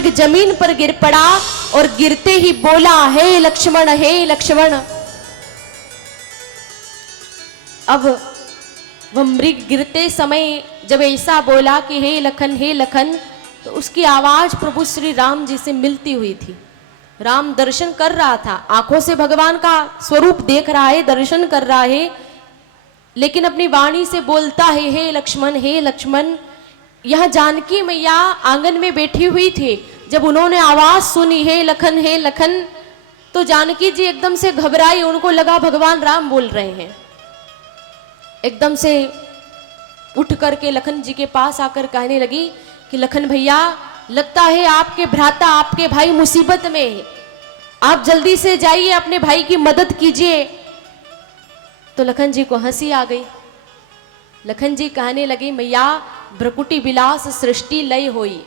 मृग जमीन पर गिर पड़ा और गिरते ही बोला, हे लक्ष्मण, हे लक्ष्मण। अब वह मृग गिरते समय जब ऐसा बोला कि हे लखन, हे लखन, तो उसकी आवाज प्रभु श्री राम जी से मिलती हुई थी। राम दर्शन कर रहा था, आंखों से भगवान का स्वरूप देख रहा है, दर्शन कर रहा है, लेकिन अपनी वाणी से बोलता है, हे लक्ष्मण, हे लक्ष्मण। यह जानकी मैया आंगन में बैठी हुई थी। जब उन्होंने आवाज सुनी, हे लखन, हे लखन, तो जानकी जी एकदम से घबराई। उनको लगा भगवान राम बोल रहे हैं। एकदम से उठ करके लखन जी के पास आकर कहने लगी कि लखन भैया, लगता है आपके भ्राता, आपके भाई मुसीबत में है, आप जल्दी से जाइए, अपने भाई की मदद कीजिए। तो लखन जी को हंसी आ गई। लखन जी कहने लगे, मैया, भ्रकुटी विलास सृष्टि लय होई।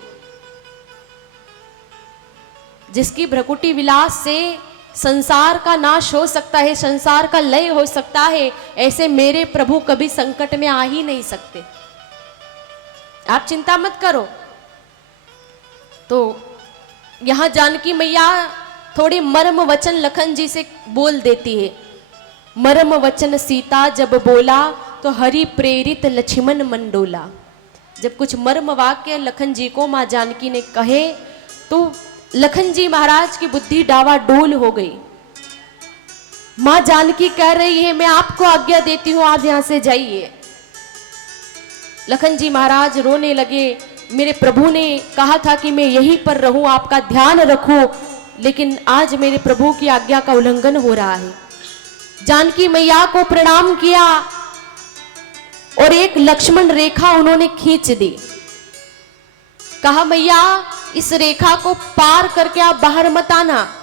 जिसकी भ्रकुटी विलास से संसार का नाश हो सकता है, संसार का लय हो सकता है, ऐसे मेरे प्रभु कभी संकट में आ ही नहीं सकते। आप चिंता मत करो। तो यहां जानकी मैया थोड़े मर्म वचन लखन जी से बोल देती है। मर्म वचन सीता जब बोला, तो हरि प्रेरित लक्ष्मण मंडोला। जब कुछ मर्म वाक्य लखन जी को मां जानकी ने कहे, तो लखन जी महाराज की बुद्धि डावाडोल हो गई। मां जानकी कह रही है, मैं आपको आज्ञा देती हूं, आप यहां से जाइए। लखन जी महाराज रोने लगे। मेरे प्रभु ने कहा था कि मैं यहीं पर रहूं, आपका ध्यान रखूं, लेकिन आज मेरे प्रभु की आज्ञा का उल्लंघन हो रहा है। जानकी मैया को प्रणाम किया और एक लक्ष्मण रेखा उन्होंने खींच दी। कहा, मैया, इस रेखा को पार करके आप बाहर मत आना।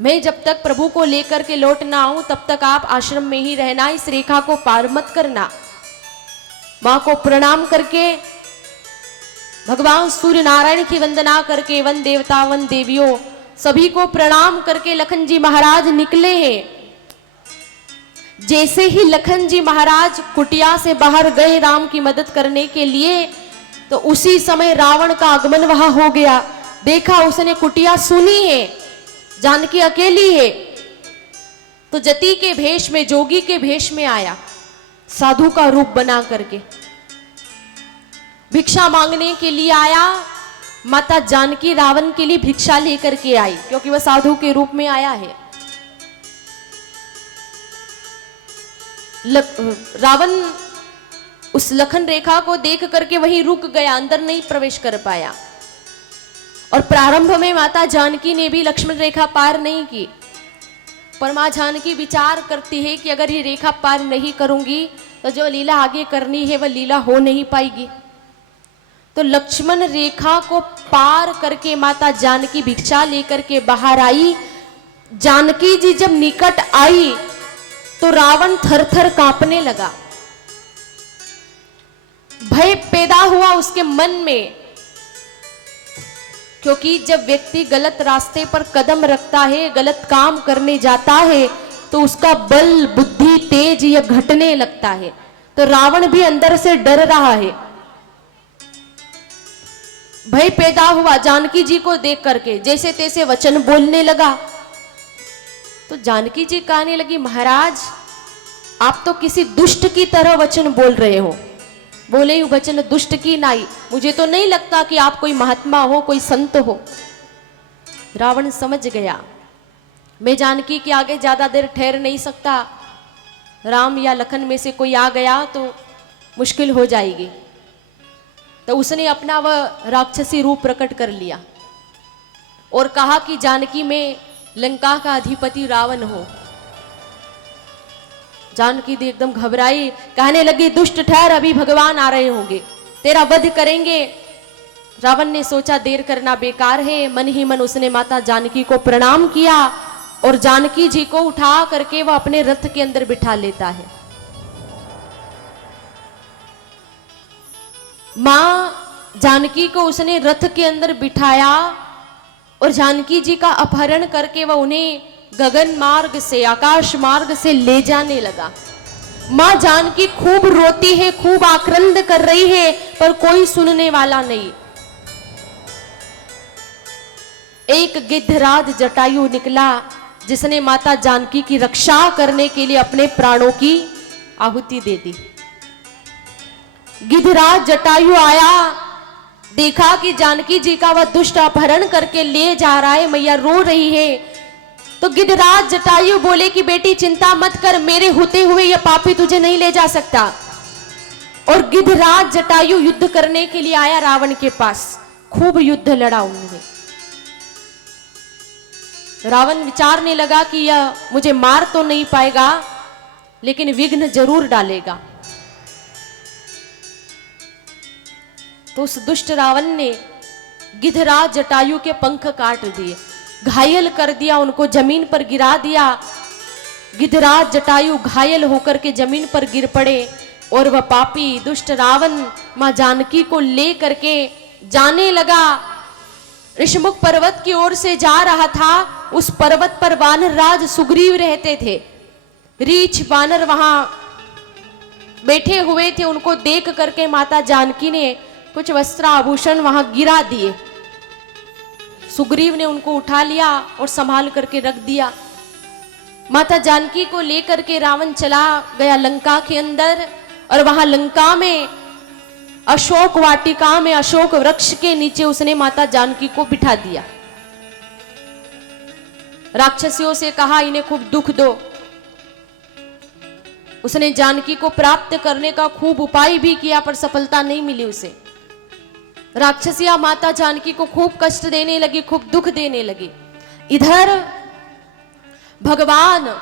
मैं जब तक प्रभु को लेकर के लौट ना आऊं, तब तक आप आश्रम में ही रहना, इस रेखा को पार मत करना। मां को प्रणाम करके, भगवान सूर्य नारायण की वंदना करके, वन देवता वन देवियों सभी को प्रणाम करके लखन जी महाराज निकले हैं। जैसे ही लखन जी महाराज कुटिया से बाहर गए राम की मदद करने के लिए, तो उसी समय रावण का आगमन वहां हो गया। देखा, उसने कुटिया सुनी है, जानकी अकेली है, तो जति के भेष में, जोगी के भेष में आया, साधु का रूप बना करके भिक्षा मांगने के लिए आया। माता जानकी रावण के लिए भिक्षा लेकर के आई, क्योंकि वह साधु के रूप में आया है। रावण उस लखन रेखा को देख करके वहीं रुक गया, अंदर नहीं प्रवेश कर पाया। और प्रारंभ में माता जानकी ने भी लक्ष्मण रेखा पार नहीं की, पर मां जानकी विचार करती है कि अगर ये रेखा पार नहीं करूंगी तो जो लीला आगे करनी है वह लीला हो नहीं पाएगी। तो लक्ष्मण रेखा को पार करके माता जानकी भिक्षा लेकर के बाहर आई। जानकी जी जब निकट आई तो रावण थर-थर कांपने लगा। भय पैदा हुआ उसके मन में, क्योंकि जब व्यक्ति गलत रास्ते पर कदम रखता है, गलत काम करने जाता है, तो उसका बल, बुद्धि, तेज यह घटने लगता है। तो रावण भी अंदर से डर रहा है। भय पैदा हुआ जानकी जी को देख करके, जैसे तैसे वचन बोलने लगा। तो जानकी जी कहने लगी, महाराज, आप तो किसी दुष्ट की तरह वचन बोल रहे हो। बोले, वचन दुष्ट की नाई, मुझे तो नहीं लगता कि आप कोई महात्मा हो, कोई संत हो। रावण समझ गया, मैं जानकी के आगे ज्यादा देर ठहर नहीं सकता, राम या लखन में से कोई आ गया तो मुश्किल हो जाएगी। तो उसने अपना वह राक्षसी रूप प्रकट कर लिया और कहा कि जानकी में लंका का अधिपति रावण हो। जानकी दी एकदम घबराई, कहने लगी, दुष्ट ठहर, अभी भगवान आ रहे होंगे, तेरा वध करेंगे। रावण ने सोचा देर करना बेकार है, मन ही मन उसने माता जानकी को प्रणाम किया और जानकी जी को उठा करके वह अपने रथ के अंदर बिठा लेता है। मां जानकी को उसने रथ के अंदर बिठाया और जानकी जी का अपहरण करके वह उन्हें गगन मार्ग से, आकाश मार्ग से ले जाने लगा। मां जानकी खूब रोती है, खूब आक्रंद कर रही है, पर कोई सुनने वाला नहीं। एक गिद्धराज जटायु निकला, जिसने माता जानकी की रक्षा करने के लिए अपने प्राणों की आहुति दे दी। गिद्धराज जटायु आया, देखा कि जानकी जी का वह दुष्ट अपहरण करके ले जा रहा है, मैया रो रही है। तो गिद्धराज जटायु बोले कि बेटी चिंता मत कर, मेरे होते हुए यह पापी तुझे नहीं ले जा सकता। और गिद्धराज जटायु युद्ध करने के लिए आया रावण के पास, खूब युद्ध लड़ा उन्होंने। रावण विचारने लगा कि यह मुझे मार तो नहीं पाएगा, लेकिन विघ्न जरूर डालेगा। तो उस दुष्ट रावण ने गिद्धराज जटायु के पंख काट दिए, घायल कर दिया, उनको जमीन पर गिरा दिया। गिद्धराज जटायु घायल होकर के जमीन पर गिर पड़े और वह पापी दुष्ट रावण मां जानकी को ले करके जाने लगा। ऋषमुख पर्वत की ओर से जा रहा था। उस पर्वत पर वानर राज सुग्रीव रहते थे। रीछ वानर वहां बैठे हुए थे, उनको देख करके माता जानकी ने कुछ वस्त्र आभूषण वहां गिरा दिए। सुग्रीव ने उनको उठा लिया और संभाल करके रख दिया। माता जानकी को लेकर के रावण चला गया लंका के अंदर, और वहां लंका में अशोक वाटिका में अशोक वृक्ष के नीचे उसने माता जानकी को बिठा दिया। राक्षसियों से कहा इन्हें खूब दुख दो। उसने जानकी को प्राप्त करने का खूब उपाय भी किया, पर सफलता नहीं मिली उसे। राक्षसियां माता जानकी को खूब कष्ट देने लगी, खूब दुख देने लगी। इधर भगवान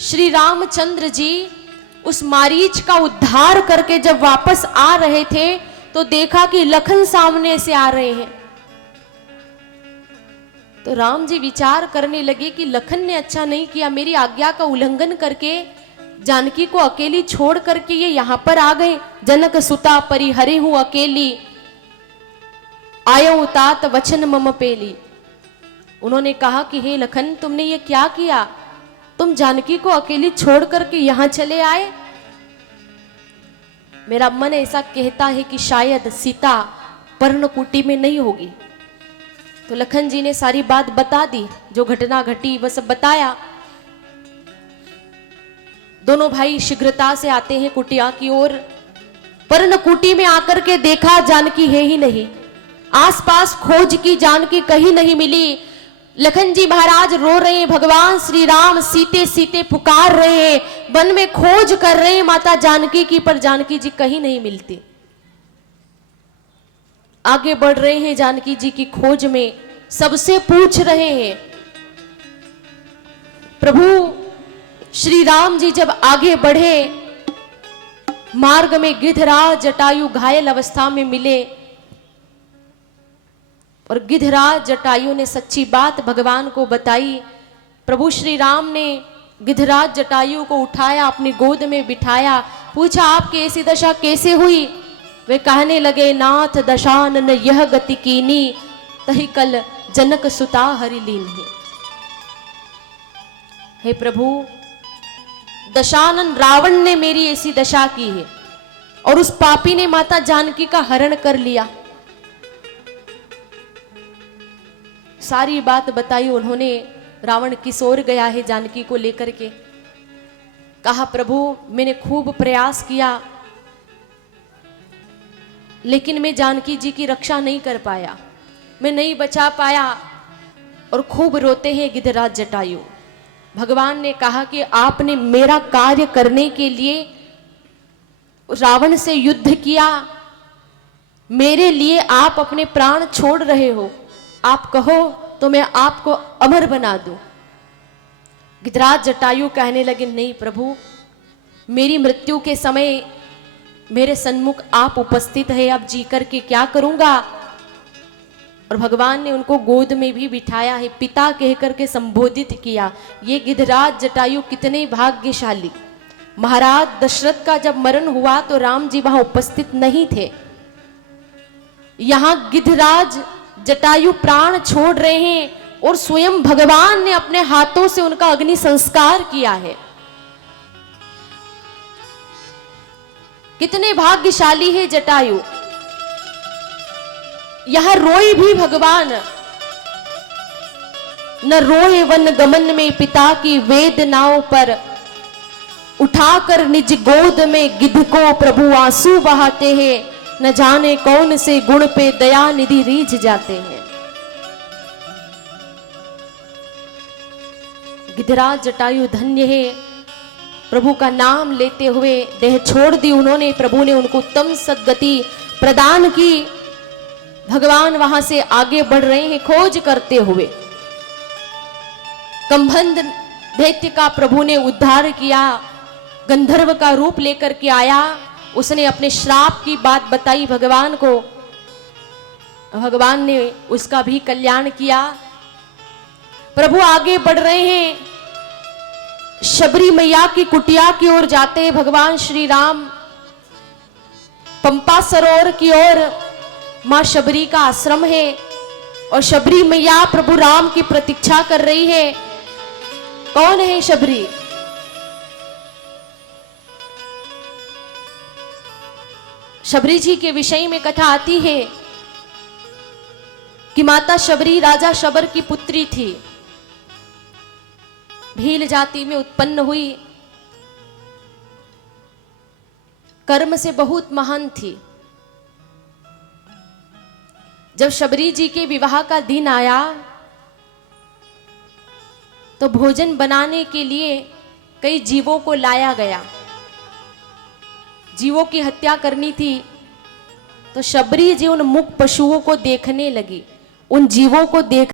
श्री रामचंद्र जी उस मारीच का उद्धार करके जब वापस आ रहे थे, तो देखा कि लखन सामने से आ रहे हैं। तो राम जी विचार करने लगे कि लखन ने अच्छा नहीं किया, मेरी आज्ञा का उल्लंघन करके जानकी को अकेली छोड़ करके ये यहां पर आ गए। जनक सुता परिहरे हूं अकेली, आयो तात वचन मम पेली। उन्होंने कहा कि हे लखन, तुमने ये क्या किया? तुम जानकी को अकेली छोड़ करके यहां चले आए। मेरा मन ऐसा कहता है कि शायद सीता पर्णकुटी में नहीं होगी। तो लखन जी ने सारी बात बता दी, जो घटना घटी वह सब बताया। दोनों भाई शीघ्रता से आते हैं कुटिया की ओर। पर्णकुटी में आकर के देखा जानकी है ही नहीं। आसपास खोज की, जानकी कहीं नहीं मिली। लखन जी महाराज रो रहे हैं, भगवान श्री राम सीते सीते पुकार रहे हैं, वन में खोज कर रहे हैं माता जानकी की, पर जानकी जी कहीं नहीं मिलती। आगे बढ़ रहे हैं जानकी जी की खोज में, सबसे पूछ रहे हैं। प्रभु श्री राम जी जब आगे बढ़े, मार्ग में गिद्धराज जटायु घायल अवस्था में मिले, और गिद्धराज जटायु ने सच्ची बात भगवान को बताई। प्रभु श्री राम ने गिद्धराज जटायु को उठाया, अपनी गोद में बिठाया, पूछा आपकी ऐसी दशा कैसे हुई? वे कहने लगे, नाथ दशानन यह गति कीनी, तही कल जनक सुता हरि लीन्ही। हे प्रभु, दशानन रावण ने मेरी ऐसी दशा की है, और उस पापी ने माता जानकी का हरण कर लिया। सारी बात बताई उन्होंने। रावण किस ओर गया है जानकी को लेकर के। कहा, प्रभु मैंने खूब प्रयास किया, लेकिन मैं जानकी जी की रक्षा नहीं कर पाया, मैं नहीं बचा पाया। और खूब रोते हैं गिद्धराज जटायु। भगवान ने कहा कि आपने मेरा कार्य करने के लिए रावण से युद्ध किया, मेरे लिए आप अपने प्राण छोड़ रहे हो, आप कहो तो मैं आपको अमर बना दूं। गिद्धराज जटायु कहने लगे, नहीं प्रभु, मेरी मृत्यु के समय मेरे सन्मुख आप उपस्थित है, अब जी करके क्या करूंगा? और भगवान ने उनको गोद में भी बिठाया है, पिता कह करके संबोधित किया। ये गिद्धराज जटायु कितने भाग्यशाली। महाराज दशरथ का जब मरण हुआ तो राम जी वहां उपस्थित नहीं थे। यहां गिद्धराज जटायु प्राण छोड़ रहे हैं, और स्वयं भगवान ने अपने हाथों से उनका अग्नि संस्कार किया है। कितने भाग्यशाली है जटायु। यह रोई भी भगवान, न रोए वन गमन में पिता की वेदनाओं पर, उठाकर निज गोद में गिद्ध को प्रभु आंसू बहाते हैं, न जाने कौन से गुण पे दया निधि रीझ जाते हैं। गिद्धराज जटायु धन्य है, प्रभु का नाम लेते हुए देह छोड़ दी उन्होंने। प्रभु ने उनको उत्तम सद्गति प्रदान की। भगवान वहां से आगे बढ़ रहे हैं खोज करते हुए। कंभंद दैत्य का प्रभु ने उद्धार किया, गंधर्व का रूप लेकर के आया। उसने अपने श्राप की बात बताई भगवान को, भगवान ने उसका भी कल्याण किया। प्रभु आगे बढ़ रहे हैं, शबरी मैया की कुटिया की ओर जाते हैं भगवान श्री राम। पंपा सरोवर की ओर मां शबरी का आश्रम है और शबरी मैया प्रभु राम की प्रतीक्षा कर रही है। कौन है शबरी? शबरी जी के विषय में कथा आती है कि माता शबरी राजा शबर की पुत्री थी, भील जाति में उत्पन्न हुई, कर्म से बहुत महान थी। जब शबरी जी के विवाह का दिन आया तो भोजन बनाने के लिए कई जीवों को लाया गया। जीवों की हत्या करनी थी तो शबरी जी उन मुक पशुओं को देखने लगी। उन जीवों को देख